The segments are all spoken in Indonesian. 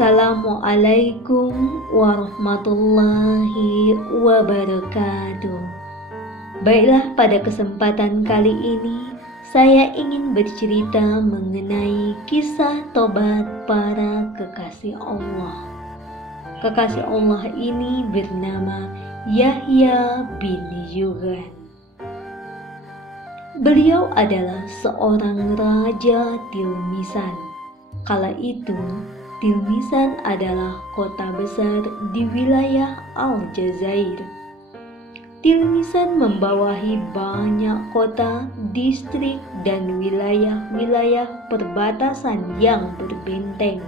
Assalamualaikum warahmatullahi wabarakatuh. Baiklah, pada kesempatan kali ini saya ingin bercerita mengenai kisah tobat para kekasih Allah. Kekasih Allah ini bernama Yahya bin Yugan. Beliau adalah seorang raja Tilmisan. Kala itu Tilmisan adalah kota besar di wilayah Aljazair. Tilmisan membawahi banyak kota, distrik, dan wilayah-wilayah perbatasan yang berbenteng.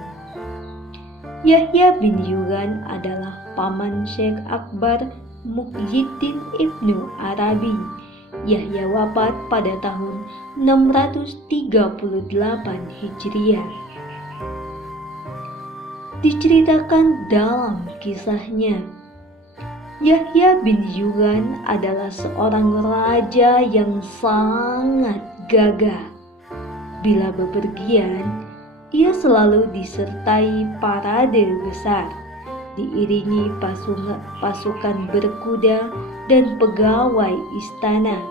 Yahya bin Yugan adalah paman Syekh Akbar Muhyiddin Ibnu Arabi. Yahya wafat pada tahun 638 Hijriah. Diceritakan dalam kisahnya, Yahya bin Yugan adalah seorang raja yang sangat gagah. Bila bepergian, ia selalu disertai parade besar, diiringi pasukan berkuda dan pegawai istana.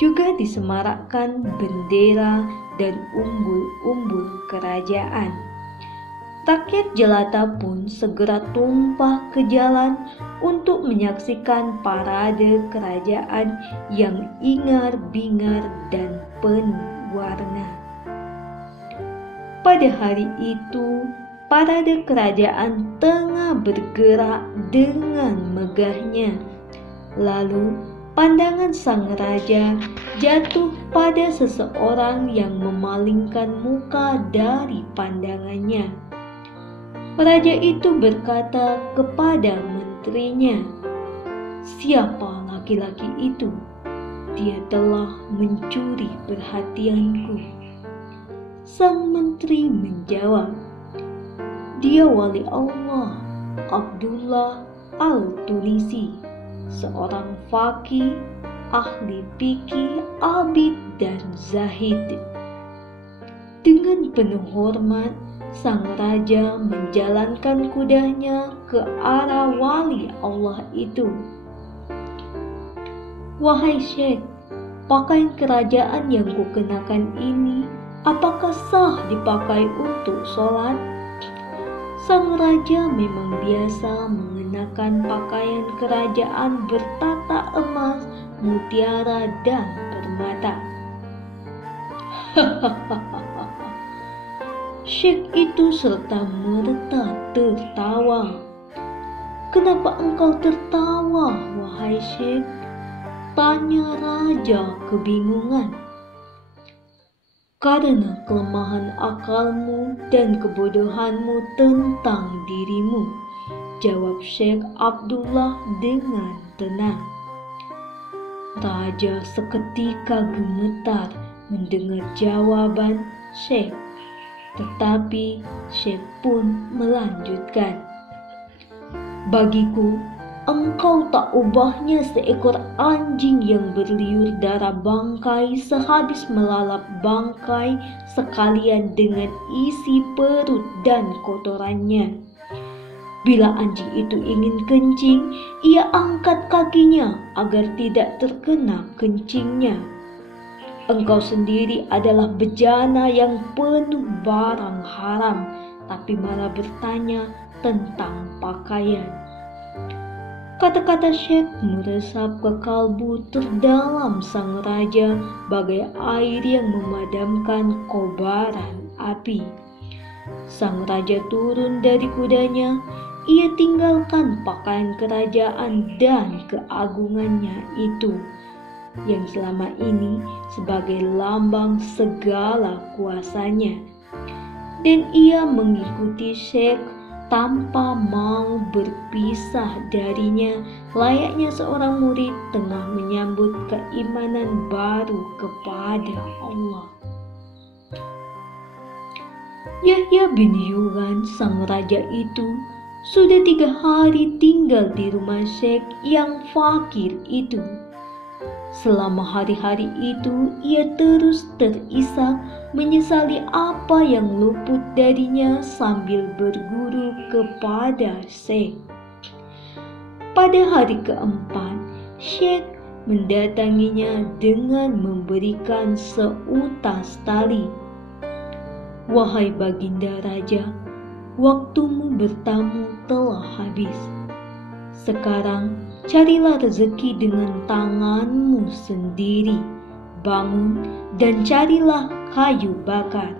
Juga disemarakkan bendera dan umbul-umbul kerajaan. Rakyat jelata pun segera tumpah ke jalan untuk menyaksikan parade kerajaan yang ingar-bingar dan penuh warna. Pada hari itu, parade kerajaan tengah bergerak dengan megahnya. Lalu, pandangan sang raja jatuh pada seseorang yang memalingkan muka dari pandangannya. Raja itu berkata kepada menterinya, "Siapa laki-laki itu? Dia telah mencuri perhatianku." Sang menteri menjawab, "Dia wali Allah, Abdullah Al-Tunisi, seorang faqih, ahli fikih, abid dan zahid." Dengan penuh hormat, sang raja menjalankan kudanya ke arah wali Allah itu. "Wahai Syekh, pakaian kerajaan yang kukenakan ini apakah sah dipakai untuk sholat?" Sang raja memang biasa mengenakan pakaian kerajaan bertata emas, mutiara, dan permata. Syekh itu serta-merta tertawa. "Kenapa engkau tertawa, wahai Syekh?" tanya raja kebingungan. "Karena kelemahan akalmu dan kebodohanmu tentang dirimu," jawab Syekh Abdullah dengan tenang. Raja seketika gemetar mendengar jawaban Syekh. Tetapi Syekh pun melanjutkan, "Bagiku, engkau tak ubahnya seekor anjing yang berliur darah bangkai sehabis melalap bangkai sekalian dengan isi perut dan kotorannya. Bila anjing itu ingin kencing, ia angkat kakinya agar tidak terkena kencingnya. Engkau sendiri adalah bejana yang penuh barang haram, tapi malah bertanya tentang pakaian." Kata-kata Syekh meresap ke kalbu terdalam sang raja bagai air yang memadamkan kobaran api. Sang raja turun dari kudanya, ia tinggalkan pakaian kerajaan dan keagungannya itu, yang selama ini sebagai lambang segala kuasanya, dan ia mengikuti Syekh tanpa mau berpisah darinya, layaknya seorang murid tengah menyambut keimanan baru kepada Allah. Yahya bin Yugan, sang raja itu, sudah 3 hari tinggal di rumah Syekh yang fakir itu. Selama hari-hari itu ia terus terisak menyesali apa yang luput darinya sambil berguru kepada Syekh. Pada hari keempat, Syekh mendatanginya dengan memberikan seutas tali. "Wahai Baginda Raja, waktumu bertamu telah habis. Sekarang carilah rezeki dengan tanganmu sendiri. Bangun dan carilah kayu bakar."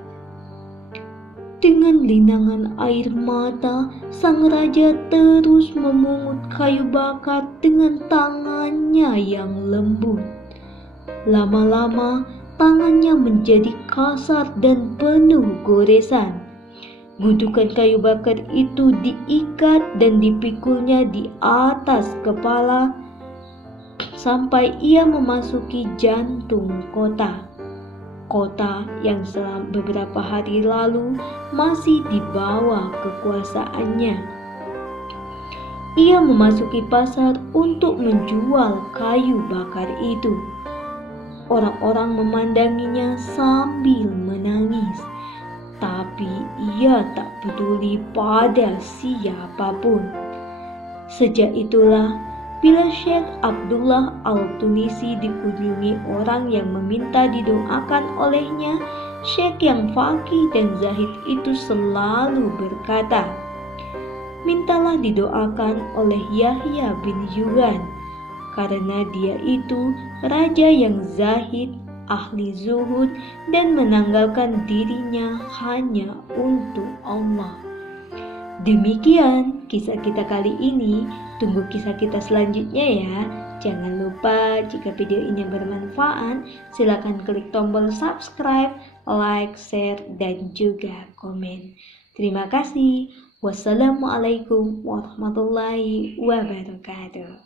Dengan linangan air mata, sang raja terus memungut kayu bakar dengan tangannya yang lembut. Lama-lama, tangannya menjadi kasar dan penuh goresan. Gundukan kayu bakar itu diikat dan dipikulnya di atas kepala sampai ia memasuki jantung kota. Kota yang selama beberapa hari lalu masih di bawah kekuasaannya. Ia memasuki pasar untuk menjual kayu bakar itu. Orang-orang memandanginya sambil menangis. Tapi ia tak peduli pada siapapun. Sejak itulah, bila Syekh Abdullah Al-Tunisi dikunjungi orang yang meminta didoakan olehnya, Syekh yang faqih dan zahid itu selalu berkata, "Mintalah didoakan oleh Yahya bin Yugan, karena dia itu raja yang zahid, ahli zuhud, dan menanggalkan dirinya hanya untuk Allah." Demikian kisah kita kali ini. Tunggu kisah kita selanjutnya ya. Jangan lupa jika video ini bermanfaat, silakan klik tombol subscribe, like, share, dan juga komen. Terima kasih. Wassalamualaikum warahmatullahi wabarakatuh.